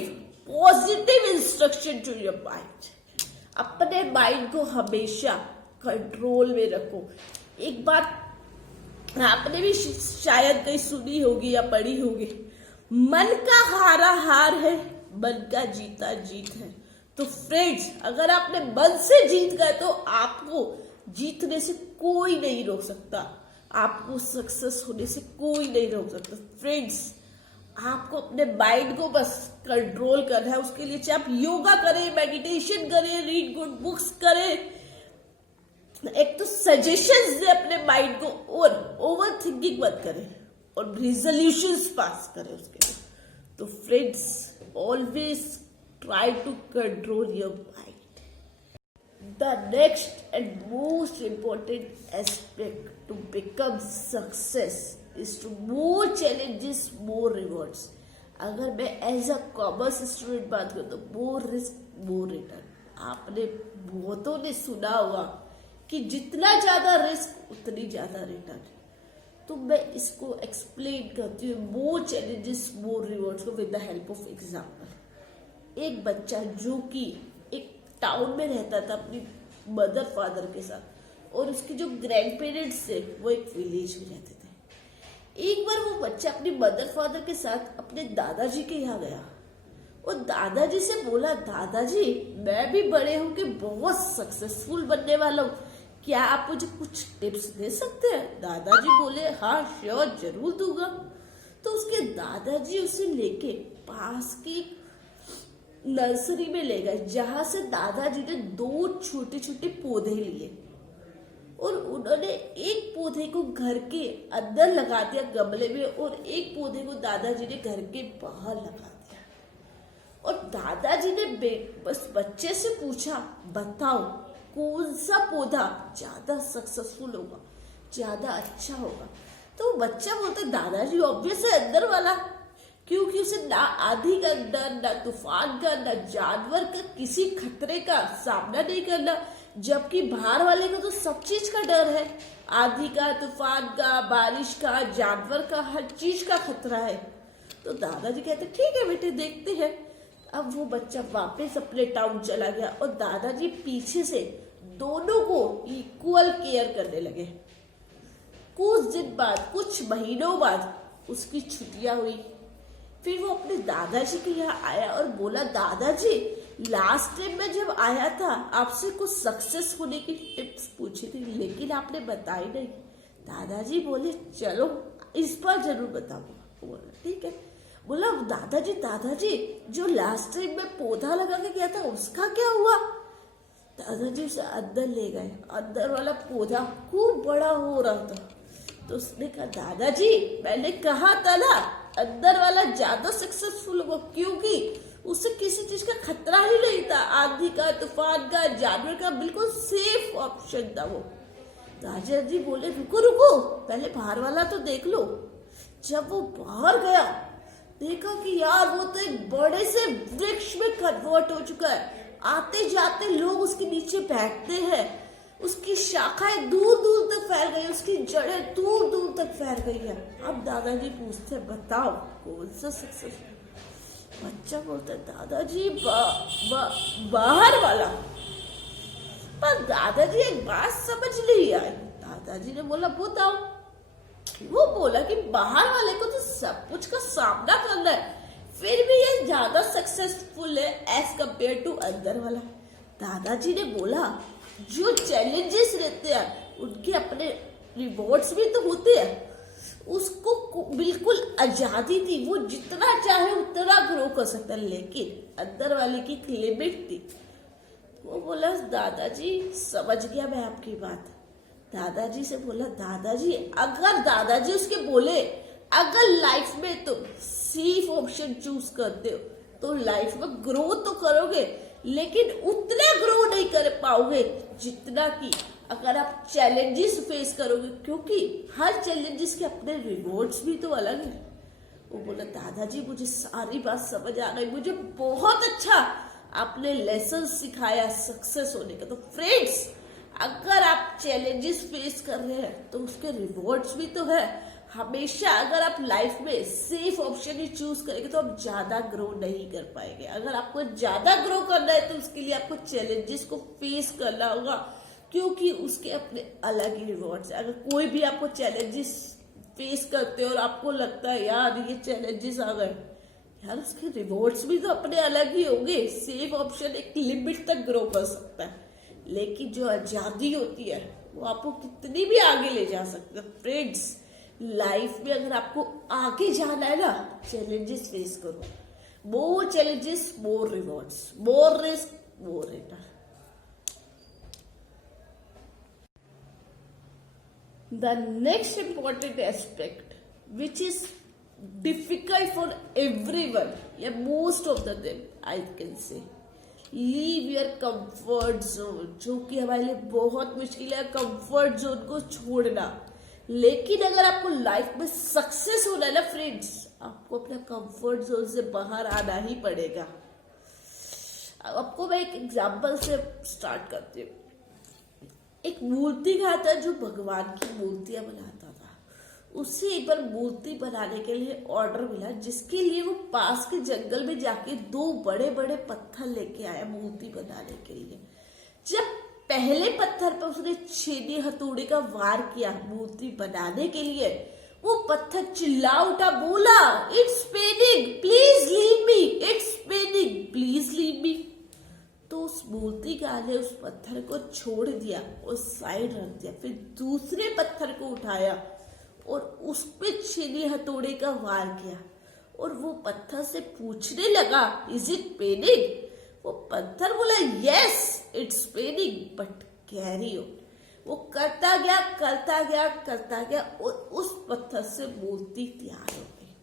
positive instruction to your mind. अपने माइंड को हमेशा कंट्रोल में रखो। एक बात आपने भी शायद कहीं सुनी होगी या पढ़ी होगी, मन का हारा हार है, मन का जीता जीत है। तो फ्रेंड्स, अगर आपने मन से जीत गए तो आपको जीतने से कोई नहीं रोक सकता, आपको सक्सेस होने से कोई नहीं रोक सकता। फ्रेंड्स, आपको अपने माइंड को बस कंट्रोल करना है। उसके लिए चाहे आप योगा करें, मेडिटेशन करें, रीड गुड बुक्स करें, एक तो सजेशंस दे अपने माइंड को, और ओवर थिंकिंग मत करें, और रिजोल्यूशंस पास करें उसके लिए। तो friends, always try to control your mind. The next and most important aspect to become success is to more challenges, more rewards. अगर मैं एज अ कॉमर्स स्टूडेंट बात करूँ तो more risk, more return. आपने बहुतों ने सुना होगा कि जितना ज्यादा रिस्क उतनी ज्यादा रिटर्न। तो मैं इसको एक्सप्लेन करती हूँ, मोर चैलेंजेस मोर रिवॉर्ड्स को with the help of example. एक बच्चा जो कि एक टाउन में रहता था अपनी मदर फादर के साथ, और उसके जो ग्रैंड पेरेंट्स थे वो एक विलेज में रहते थे। एक बार वो बच्चा अपनी मदर फादर के साथ अपने दादाजी के यहाँ गया और दादाजी से बोला, दादाजी मैं भी बड़े होके बहुत सक्सेसफुल बनने वाला हूँ, क्या आप मुझे कुछ टिप्स दे सकते हैं? दादाजी बोले, हाँ श्योर, जरूर दूंगा। तो उसके दादाजी उसे लेके पास की नर्सरी में ले गए, जहां से दादाजी ने 2 छोटे छोटे पौधे लिए और उन्होंने एक पौधे को घर के अंदर लगा दिया गमले में, और एक पौधे को दादाजी ने घर के बाहर लगा दिया। और दादाजी ने बस बच्चे से पूछा, बताओ कौन सा पौधा ज्यादा सक्सेसफुल होगा, ज्यादा अच्छा होगा? तो बच्चा बोलता है, दादाजी ऑब्वियस है अंदर वाला, क्योंकि उसे ना आंधी का डर, ना तूफान का, ना जानवर का, किसी खतरे का सामना नहीं करना, जबकि बाहर वाले को तो सब चीज का डर है, आंधी का, तूफान का, बारिश का, जानवर का, हर चीज का खतरा है। तो दादाजी कहते ठीक है बेटे, देखते हैं। अब वो बच्चा वापस अपने टाउन चला गया और दादाजी पीछे से दोनों को इक्वल केयर करने लगे। कुछ दिन बाद, कुछ महीनों बाद उसकी छुट्टियां हुई। फिर वो अपने दादाजी के यहाँ आया और बोला, दादाजी लास्ट टाइम मैं जब आया था आपसे कुछ सक्सेस होने की टिप्स पूछी थी, लेकिन आपने बताई नहीं। दादाजी बोले, चलो इस बार जरूर बताऊंगा। बोला ठीक है। बोला, दादाजी जो लास्ट टाइम मैं पौधा लगा के गया था उसका क्या हुआ? दादाजी उसे अंदर ले गए। अंदर वाला पौधा खूब बड़ा हो रहा था। तो उसने कहा, दादाजी मैंने कहा था ना अंदर वाला ज्यादा सक्सेसफुल होगा, क्योंकि उसे किसी चीज का खतरा ही नहीं था, आंधी का, तूफान का, जानवर का, बिल्कुल सेफ ऑप्शन था वो। दादाजी बोले, रुको रुको पहले बाहर वाला तो देख लो। जब वो बाहर गया देखा कि यार वो तो एक बड़े से वृक्ष में कन्वर्ट हो चुका है। आते जाते लोग उसके नीचे बैठते हैं, उसकी शाखाएं दूर दूर तक फैल गई, उसकी जड़ें दूर दूर तक फैल गई है। अब दादाजी पूछते, बताओ कौन सा सक्सेस? बच्चा बोलता है, दादाजी बाहर वाला। पर दादाजी एक बात समझ नहीं आई। दादाजी ने बोला, बताओ। वो बोला कि बाहर वाले को तो सब कुछ का सामना करना है, फिर भी ये ज्यादा सक्सेसफुल है एज कम्पेयर टू अंदर वाला। दादाजी ने बोला, जो चैलेंजेस रहते हैं उनके अपने रिवॉर्ड्स भी तो होते हैं। उसको बिल्कुल आजादी थी, वो जितना चाहे उतना ग्रो कर सकता है, लेकिन अंदर वाले की एक लिमिट थी। वो बोला, दादाजी समझ गया मैं आपकी बात। दादाजी से बोला, दादाजी अगर दादाजी उसके बोले, अगर लाइफ में तुम सेफ ऑप्शन चूज करते हो तो लाइफ में ग्रो तो करोगे, लेकिन उतना ग्रो नहीं कर पाओगे जितना कि अगर आप चैलेंजेस फेस करोगे, क्योंकि हर चैलेंजेस के अपने रिवॉर्ड्स भी तो अलग है। वो बोला, दादाजी मुझे सारी बात समझ आ गई, मुझे बहुत अच्छा आपने लेसन सिखाया सक्सेस होने का। तो फ्रेंड्स, अगर आप चैलेंजेस फेस कर रहे हैं तो उसके रिवॉर्ड्स भी तो है। हमेशा अगर आप लाइफ में सेफ ऑप्शन ही चूज करेंगे तो आप ज्यादा ग्रो नहीं कर पाएंगे। अगर आपको ज्यादा ग्रो करना है तो उसके लिए आपको चैलेंजेस को फेस करना होगा, क्योंकि उसके अपने अलग ही रिवॉर्ड्स है। अगर कोई भी आपको चैलेंजेस फेस करते हो और आपको लगता है यार ये चैलेंजेस आ गए, यार उसके रिवॉर्ड्स भी तो अपने अलग ही होंगे। सेफ ऑप्शन एक लिमिट तक ग्रो कर सकता है, लेकिन जो आजादी होती है वो आपको कितनी भी आगे ले जा सकती है। फ्रेंड्स, लाइफ में अगर आपको आगे जाना है ना, चैलेंजेस फेस करो। More challenges, more rewards, more risk, more return. The next important aspect, which is difficult for everyone, yeah, most of the them, I can say, leave your comfort zone, जो कि हमारे लिए बहुत मुश्किल है, comfort zone को छोड़ना। लेकिन अगर आपको लाइफ में सक्सेस होना है ना फ्रेंड्स, आपको अपने कंफर्ट जोन से बाहर आना ही पड़ेगा। आपको मैं एक एग्जांपल से स्टार्ट करती हूँ। एक मूर्तिकार था जो भगवान की मूर्तियां बनाता था। उससे एक बार मूर्ति बनाने के लिए ऑर्डर मिला, जिसके लिए वो पास के जंगल में जाके 2 बड़े बड़े पत्थर लेके आया मूर्ति बनाने के लिए। जब पहले पत्थर पर उसने छेनी हथौड़े का वार किया मूर्ति बनाने के लिए, वो पत्थर चिल्ला उठा, बोला, it's paining, please leave me, it's paining, please leave me. तो उस मूर्तिकार ने उस पत्थर को छोड़ दिया और साइड रख दिया। फिर दूसरे पत्थर को उठाया और उस पे छेनी हथौड़े का वार किया, और वो पत्थर से पूछने लगा, इज इट पेनिंग? वो पत्थर बोला, yes it's paining but carry on. वो करता गया करता गया करता गया और उस पत्थर से मूर्ति तैयार हो गई।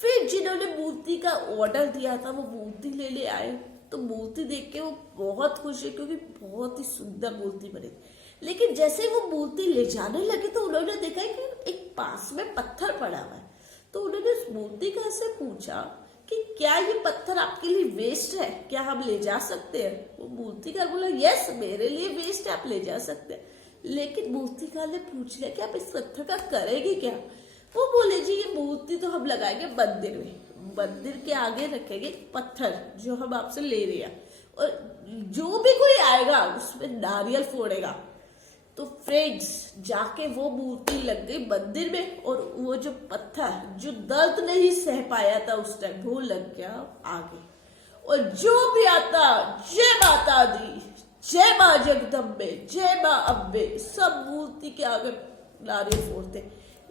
फिर जिन्होंने मूर्ति का ऑर्डर दिया था वो मूर्ति लेने आए, तो मूर्ति देख के वो बहुत खुश है, क्योंकि बहुत ही सुंदर मूर्ति बनी। लेकिन जैसे वो मूर्ति ले जाने लगे तो उन्होंने देखा कि एक पास में पत्थर पड़ा हुआ है। तो उन्होंने उस मूर्तिकार से पूछा कि क्या ये पत्थर आपके लिए वेस्ट है, क्या हम ले जा सकते हैं? वो मूर्तिकार बोला, यस मेरे लिए वेस्ट है, आप ले जा सकते हैं। लेकिन मूर्तिकार ने पूछ लिया कि आप इस पत्थर का करेंगे क्या? वो बोले, जी ये मूर्ति तो हम लगाएंगे मंदिर में, मंदिर के आगे रखेंगे पत्थर जो हम आपसे ले रहे हैं, और जो भी कोई आएगा उसमें नारियल फोड़ेगा। तो फ्रेंड्स जाके वो मूर्ति लग गई मंदिर में, और वो जो पत्थर जो दर्द नहीं सह पाया था उस टाइम, वो लग गया आगे। और जो भी आता, जय माता दी, जय माँ जगदम्बे, जय माँ अम्बे, सब मूर्ति के आगे नारियल फोड़ते।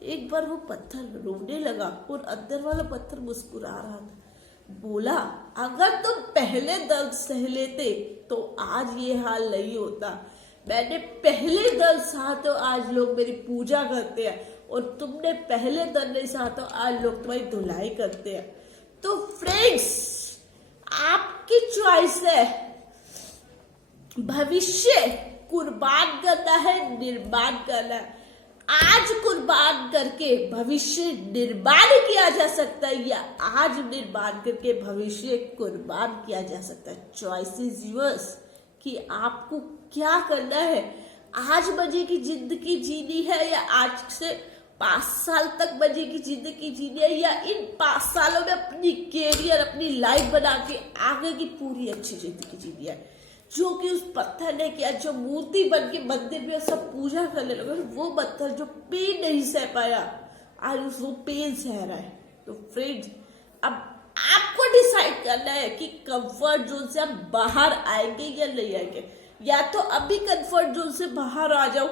एक बार वो पत्थर रोने लगा और अंदर वाला पत्थर मुस्कुरा रहा था। बोला, अगर तुम पहले दर्द सह लेते तो आज ये हाल नहीं होता। मैंने पहले दर्द सहा तो आज लोग मेरी पूजा करते हैं, और तुमने पहले दर्द नहीं सहा तो आज लोग तुम्हारी धुलाई करते हैं। तो फ्रेंड्स आपकी चॉइस है, भविष्य कुर्बान करना है, निर्माण करना है। आज कुर्बान करके भविष्य निर्माण किया जा सकता है, या आज निर्माण करके भविष्य कुर्बान किया जा सकता है। चॉइस इज योर्स कि आपको क्या करना है। आज मजे की जिंदगी जीनी है, या आज से 5 साल तक मजे की जिंदगी जीनी है, या इन 5 सालों में अपनी कैरियर, अपनी लाइफ बना के आगे की पूरी अच्छी जिंदगी जीनी है। जो कि उस पत्थर ने किया, जो मूर्ति बन के मंदिर में सब पूजा करने लगे, वो पत्थर जो पेन नहीं सह पाया आज उसको पेन सह रहा है। तो फ्रेंड्स अब आपको डिसाइड करना है कि कंफर्ट जोन से आप बाहर आएंगे या नहीं आएंगे। या तो अभी कंफर्ट जोन से बाहर आ जाओ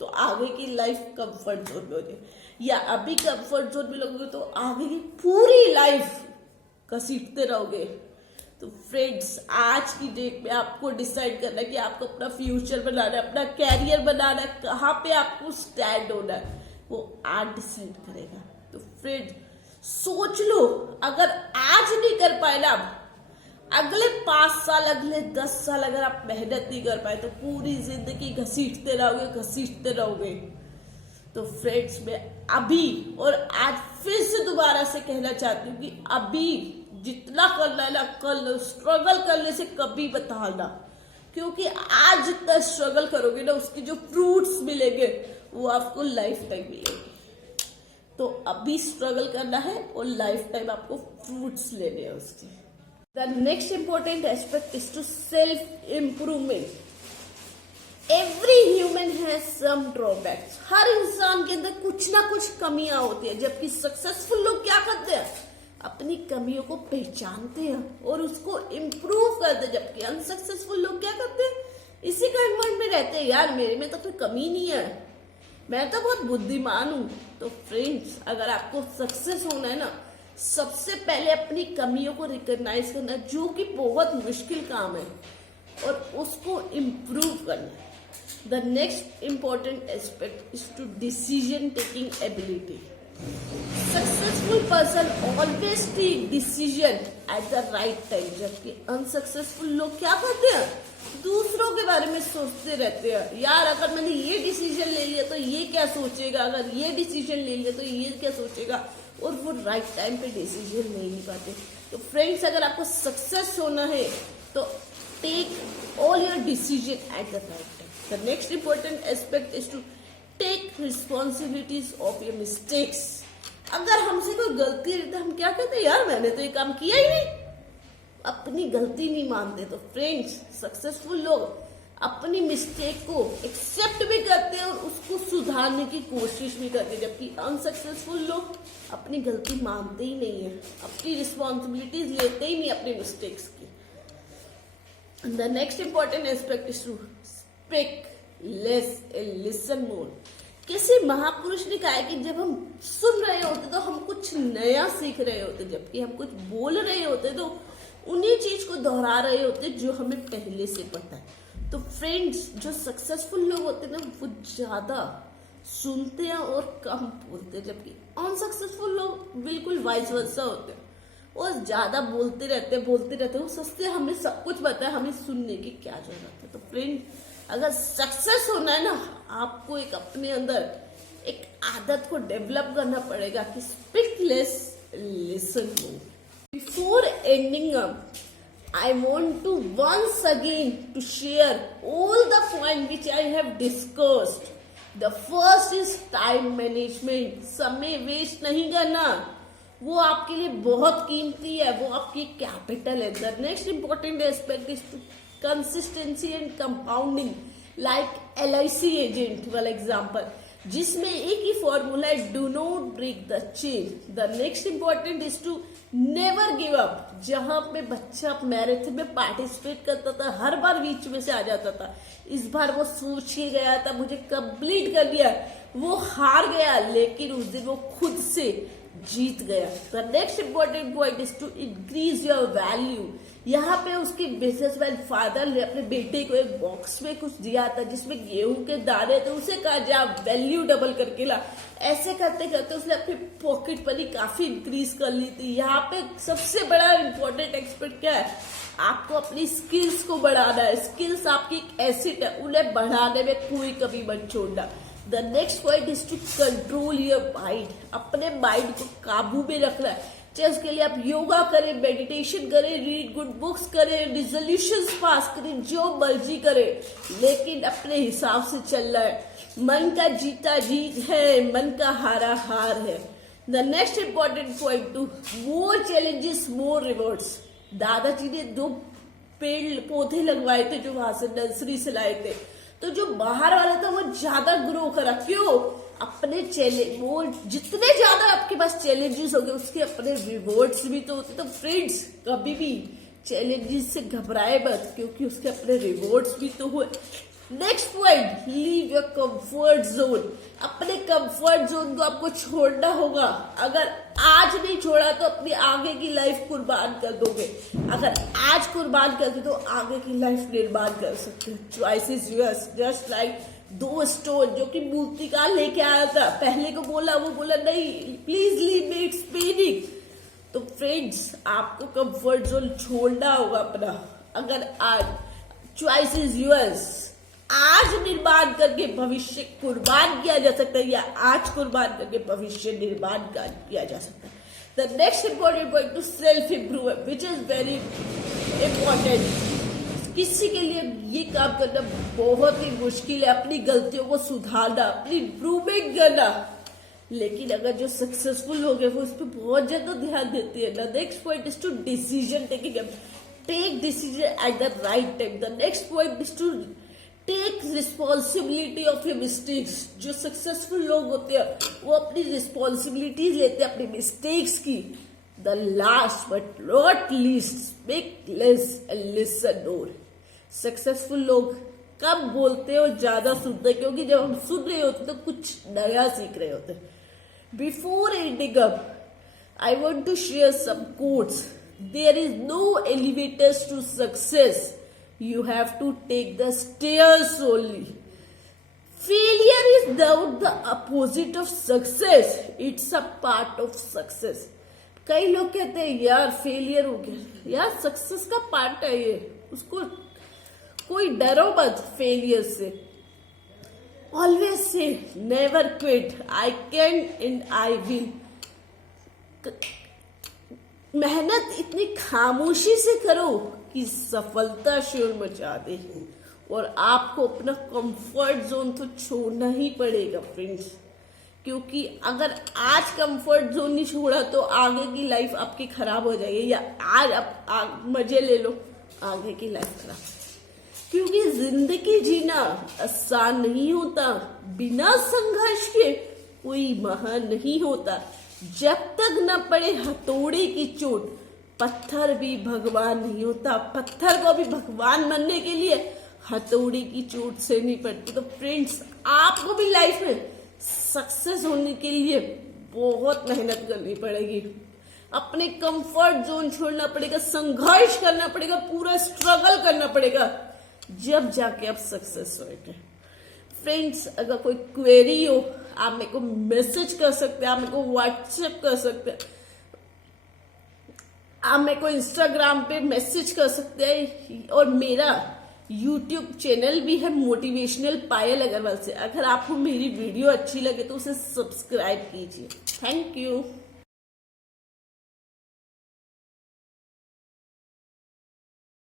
तो आगे की लाइफ कंफर्ट जोन में हो जाए, या अभी कंफर्ट जोन में लगोगे तो आगे की पूरी लाइफ घसीटते रहोगे। तो फ्रेंड्स आज की डेट में आपको डिसाइड करना है कि आपको अपना फ्यूचर बनाना है, अपना कैरियर बनाना है, कहाँ पे आपको स्टैंड होना है, वो आज डिसाइड करेगा। तो फ्रेंड्स सोच लो, अगर आज नहीं कर पाए ना, अगले 5 साल, अगले 10 साल अगर आप मेहनत नहीं कर पाए तो पूरी जिंदगी घसीटते रहोगे। तो फ्रेंड्स मैं अभी और आज फिर से दोबारा से कहना चाहती हूँ कि अभी जितना करना है ना कर लो, स्ट्रगल करने से कभी मत हारना, क्योंकि आज जितना स्ट्रगल करोगे ना उसके जो फ्रूट्स मिलेंगे वो आपको लाइफ टाइम मिलेंगे। तो अभी स्ट्रगल करना है और लाइफ टाइम आपको फ्रूट्स लेने हैं उसके। The next important aspect is to self improvement. Every human has some drawbacks. हर इंसान के अंदर कुछ ना कुछ कमियां होती है, जबकि सक्सेसफुल लोग क्या करते हैं, अपनी कमियों को पहचानते हैं और उसको इम्प्रूव करते हैं। जबकि अनसक्सेसफुल लोग क्या करते हैं, इसी कन्वर्ट में रहते हैं, यार मेरे में तो कोई कमी नहीं है, मैं तो बहुत बुद्धिमान हूं। तो फ्रेंड्स अगर आपको सक्सेस होना है ना, सबसे पहले अपनी कमियों को रिकॉग्नाइज करना, जो कि बहुत मुश्किल काम है, और उसको इम्प्रूव करना। The next important aspect is to decision taking ability. Successful person always take decision at the right time, जबकि अनसक्सेसफुल लोग क्या करते हैं, दूसरों के बारे में सोचते रहते हैं। यार अगर मैंने ये डिसीजन ले लिया तो ये क्या सोचेगा, अगर ये डिसीजन ले लिया तो ये क्या सोचेगा, और वो राइट टाइम पे डिसीजन ले नहीं पाते। तो फ्रेंड्स अगर आपको सक्सेस होना है तो take all your decision at the right time. The next important aspect is to take responsibilities of your mistakes. अगर हमसे कोई गलती है तो हम क्या कहते हैं, यार मैंने तो ये काम किया ही नहीं, अपनी गलती नहीं मानते। तो फ्रेंड्स सक्सेसफुल लोग अपनी मिस्टेक को एक्सेप्ट भी करते हैं और उसको सुधारने की कोशिश भी करते हैं, जबकि अनसक्सेसफुल लोग अपनी गलती मानते ही नहीं है, अपनी रिस्पॉन्सिबिलिटीज लेते ही नहीं अपनी मिस्टेक्स की। The next important aspect is to speak less and listen more. किसी महापुरुष ने कहा है कि जब हम सुन रहे होते तो हम कुछ नया सीख रहे होते, जबकि हम कुछ बोल रहे होते तो उन्हीं चीज को दोहरा रहे होते जो हमें पहले से पता है। तो फ्रेंड्स जो सक्सेसफुल लोग होते हैं ना, वो ज्यादा सुनते हैं और कम बोलते हैं, जबकि अनसक्सेसफुल लोग बिल्कुल वाइस वर्सा होते हैं, वो ज्यादा बोलते रहते हैं। वो सोचते हैं हमें सब कुछ पता है, हमें सुनने की क्या जरूरत है। तो फ्रेंड्स अगर सक्सेस होना है ना, आपको एक अपने अंदर एक आदत को डेवलप करना पड़ेगा कि speak less listen more. Before ending up, I want to once again to share all the points which I have discussed. The first is time management. समय वेस्ट नहीं करना, वो आपके लिए बहुत कीमती है, वो आपकी कैपिटल है। The next important aspect is to consistency and compounding. Like LIC agent वाला एग्जाम्पल, जिसमें एक ही फॉर्मूला है, do not break the chain. The next important is to never give up. जहां पे बच्चा मैराथन में पार्टिसिपेट करता था, हर बार बीच में से आ जाता था, इस बार वो सोच के गया था मुझे कंप्लीट कर दिया, वो हार गया, लेकिन उस दिन वो खुद से जीत गया। The next important point is to increase your value. यहाँ पे उसके बिजनेसमैन फादर ने अपने बेटे को एक बॉक्स में कुछ दिया था जिसमें गेहूं के दाने, तो उसे कहा जा वैल्यू डबल करके ला। ऐसे करते करते उसने अपनी पॉकेट मनी काफी इंक्रीज कर ली थी। यहाँ पे सबसे बड़ा इंपॉर्टेंट एक्सपेक्ट क्या है, आपको अपनी स्किल्स को बढ़ाना है। स्किल्स आपकी एक एसेट है, उन्हें बढ़ाने में कोई कभी मत छोड़ना। The next point is to control your mind. अपने माइंड को काबू में रखना है, चाहे उसके लिए आप योगा करें, मेडिटेशन करें, रीड गुड बुक्स करें, रिजोल्यूशंस पास करें, जो मर्जी करें, लेकिन अपने हिसाब से चलना है। मन का जीता जीत है, मन का हारा हार है। The next important point two more challenges more rewards. दादाजी ने 2 पेड़ पौधे लगवाए थे जो वहां से नर्सरी से लाए थे, तो जो बाहर वाला था वो ज्यादा ग्रो करा। क्यों? अपने चैलेंज, वो जितने ज्यादा आपके पास चैलेंजेस होंगे उसके अपने रिवॉर्ड्स भी तो होते। तो फ्रेंड्स, कभी भी चैलेंजेस से घबराए मत, क्योंकि उसके अपने रिवॉर्ड्स भी तो हुए। Next point, leave your comfort zone. अपने कंफर्ट जोन को आपको छोड़ना होगा। अगर आज नहीं छोड़ा तो अपनी आगे की लाइफ कुर्बान कर दोगे। अगर आज कुर्बान करते तो आगे की लाइफ निर्माण कर सकते हो। Choice is yours. Just like 2 stone जो कि मूर्तिकार लेके आया था, पहले को बोला, वो बोला नहीं please leave me, it's paining. तो फ्रेंड्स, आपको कंफर्ट जोन छोड़ना होगा अपना। अगर आज चॉइस इज योर्स, आज निर्माण करके भविष्य कुर्बान किया जा सकता है, या आज कुर्बान करके भविष्य निर्माण किया जा सकता है। The next important point two self improvement, which is very important. किसी के लिए ये काम करना बहुत ही मुश्किल है, अपनी गलतियों को सुधारना, अपनी इम्प्रूवमेंट करना, लेकिन अगर जो सक्सेसफुल हो गए वो इस पर बहुत ज्यादा ध्यान देते हैं। The next point is to decision taking. Take decision at the right time. The next point is to take responsibility of your mistakes. जो सक्सेसफुल लोग होते हैं वो अपनी रिस्पॉन्सिबिलिटीज लेते हैं अपनी मिस्टेक्स की। The last but not least, speak less and listen more. Successful लोग कम बोलते हैं और ज्यादा सुनते हैं, क्योंकि जब हम सुन रहे होते तो कुछ नया सीख रहे होते। Before ending up, I want to share some quotes. There is no elevators to success, you have to take the stairs only. Failure is not the opposite of success, it's a part of success. कई लोग कहते हैं यार failure हो गया, यार success का part है ये, उसको कोई डरो मत फेलियर से। Always say never quit, I can and I will. मेहनत इतनी खामोशी से करो कि सफलता शोर मचा दे, और आपको अपना कंफर्ट जोन तो छोड़ना ही पड़ेगा फ्रेंड्स, क्योंकि अगर आज कंफर्ट जोन नहीं छोड़ा तो आगे की लाइफ आपकी खराब हो जाएगी। या आज आप मजे ले लो, आगे की लाइफ खराब, क्योंकि जिंदगी जीना आसान नहीं होता। बिना संघर्ष के कोई महान नहीं होता। जब तक न पड़े हथौड़े की चोट, पत्थर भी भगवान नहीं होता। पत्थर को भी भगवान बनने के लिए हथौड़ी की चोट से नहीं पड़ती। तो फ्रेंड्स, आपको भी लाइफ में सक्सेस होने के लिए बहुत मेहनत करनी पड़ेगी, अपने कंफर्ट जोन छोड़ना पड़ेगा, संघर्ष करना पड़ेगा, पूरा स्ट्रगल करना पड़ेगा, जब जाके आप सक्सेस होंगे। फ्रेंड्स, अगर कोई क्वेरी हो आप मेरे को मैसेज कर सकते हैं, आप मेरे को व्हाट्सएप कर सकते हैं, आप मेरे को इंस्टाग्राम पे मैसेज कर सकते हैं, और मेरा यूट्यूब चैनल भी है मोटिवेशनल पायल अग्रवाल से। अगर आपको मेरी वीडियो अच्छी लगे तो उसे सब्सक्राइब कीजिए। Thank you.